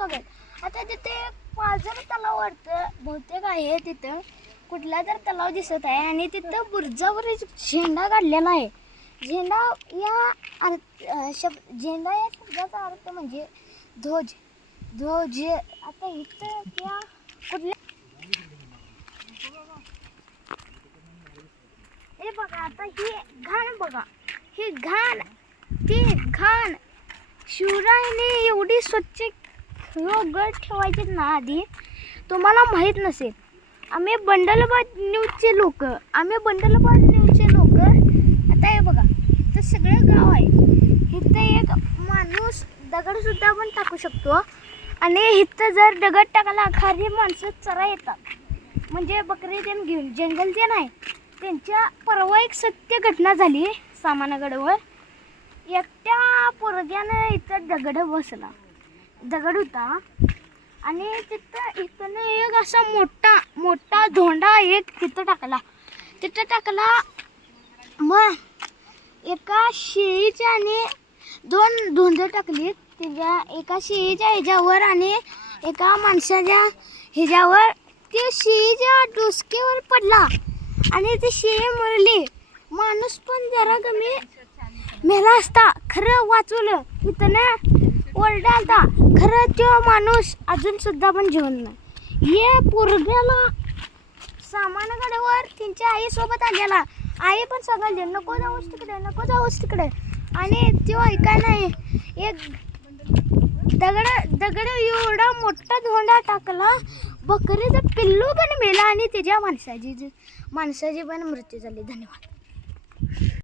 स्वागत. आता तिथे पाझर तलाव वाटतं बहुतेक आहे, तिथं कुठला तर तलाव दिसत आहे आणि तिथं बुरजावर झेंडा काढलेला आहे. झेंडा या झेंडा या शब्दाचा अर्थ म्हणजे ध्वज. ध्वज आता इथं त्या कुठल्या हे बघा, आता ही घाण बघा, ही घाण, ती घाण शिवरायाने एवढी स्वच्छ गड ठेवायचे ना आधी, तुम्हाला माहीत नसेल. आम्ही बंडलबाद न्यूजचे लोक आता हे बघा, इथं सगळं गाव आहे. इथं एक माणूस दगडसुद्धा पण टाकू शकतो आणि इथं जर दगड टाकायला खाली माणसं चरा येतात, म्हणजे बकरी ते घेऊन जंगल ते नाही. त्यांच्या परवा एक सत्य घटना झाली सामानगडवर. एकट्या पोरग्यानं इथं दगड होता आणि इथं एक असा मोठा धोंडा एक तिथं टाकला. मग एका शेळीच्या आणि दोन धोंड टाकली. त्याच्या एका शेळीच्या ह्याच्यावर आणि एका माणसाच्या ह्याच्यावर. ते शेळीच्या डोसक्यावर पडला आणि ती शेळी मरली. माणूस पण जरा कमी मेला असता, खरं वाचवलं. इथं ना ओरडा आलता, खरं तो माणूस अजून सुद्धा पण जिवंत नाही. हे पोरग्याला सामानगडावर त्यांच्या आईसोबत आलेला. आई पण सांगायला नको जाऊस तिकडे आणि तो ऐकाय नाही. एक दगड एवढा मोठा धोंडा टाकला, बकरीचं पिल्लू पण मेला आणि त्याच्या माणसाची पण मृत्यू झाली. धन्यवाद.